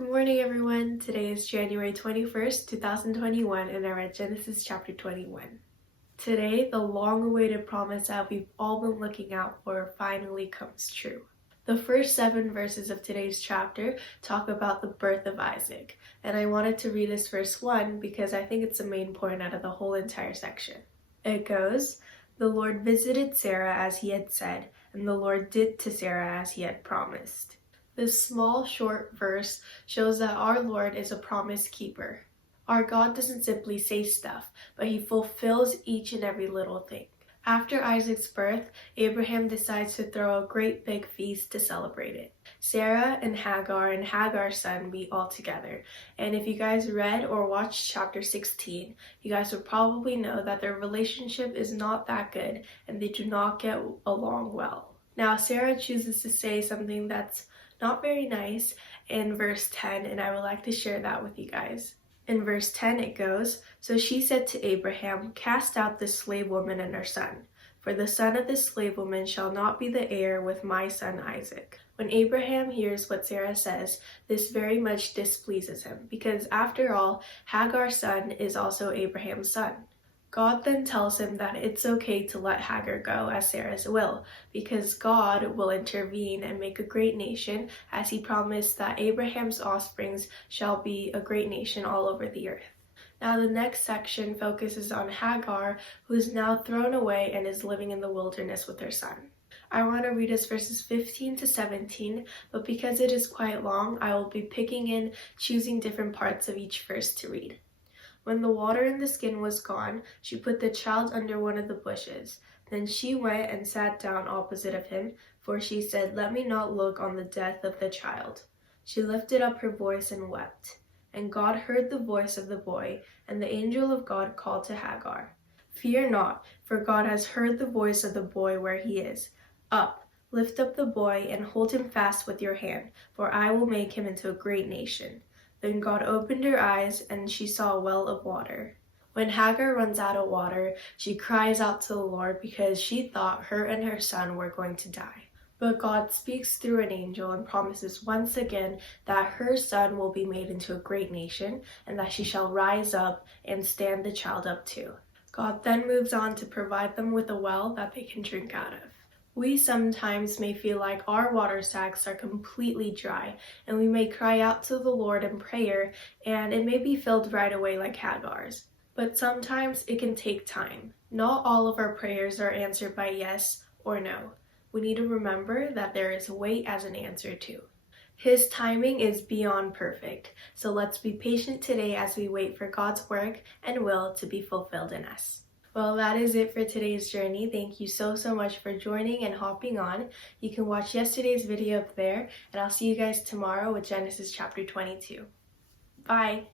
Good morning, everyone. Today is January 21st, 2021, and I read Genesis chapter 21. Today, the long-awaited promise that we've all been looking out for finally comes true. The first 7 verses of today's chapter talk about the birth of Isaac, and I wanted to read this verse 1 because I think it's the main point out of the whole entire section. It goes, "The Lord visited Sarah as he had said, and the Lord did to Sarah as he had promised." This small, short verse shows that our Lord is a promise keeper. Our God doesn't simply say stuff, but he fulfills each and every little thing. After Isaac's birth, Abraham decides to throw a great big feast to celebrate it. Sarah and Hagar's son meet all together. And if you guys read or watched chapter 16, you guys would probably know that their relationship is not that good and they do not get along well. Now, Sarah chooses to say something that's not very nice in verse 10, and I would like to share that with you guys. In verse 10 it goes, "So she said to Abraham, 'Cast out this slave woman and her son, for the son of this slave woman shall not be the heir with my son Isaac.'" When Abraham hears what Sarah says, this very much displeases him, because after all, Hagar's son is also Abraham's son. God then tells him that it's okay to let Hagar go as Sarah's will, because God will intervene and make a great nation, as he promised that Abraham's offsprings shall be a great nation all over the earth. Now the next section focuses on Hagar, who is now thrown away and is living in the wilderness with her son. I want to read us verses 15 to 17, but because it is quite long, I will be choosing different parts of each verse to read. "When the water in the skin was gone, she put the child under one of the bushes. Then she went and sat down opposite of him, for she said, 'Let me not look on the death of the child.' She lifted up her voice and wept. And God heard the voice of the boy, and the angel of God called to Hagar, 'Fear not, for God has heard the voice of the boy where he is. Up, lift up the boy, and hold him fast with your hand, for I will make him into a great nation.' Then God opened her eyes, and she saw a well of water. When Hagar runs out of water, she cries out to the Lord because she thought her and her son were going to die. But God speaks through an angel and promises once again that her son will be made into a great nation and that she shall rise up and stand the child up too. God then moves on to provide them with a well that they can drink out of. We sometimes may feel like our water sacs are completely dry, and we may cry out to the Lord in prayer, and it may be filled right away like Hagar's. But sometimes it can take time. Not all of our prayers are answered by yes or no. We need to remember that there is wait as an answer too. His timing is beyond perfect, so let's be patient today as we wait for God's work and will to be fulfilled in us. Well, that is it for today's journey. Thank you so much for joining and hopping on. You can watch yesterday's video up there, and I'll see you guys tomorrow with Genesis chapter 22. Bye!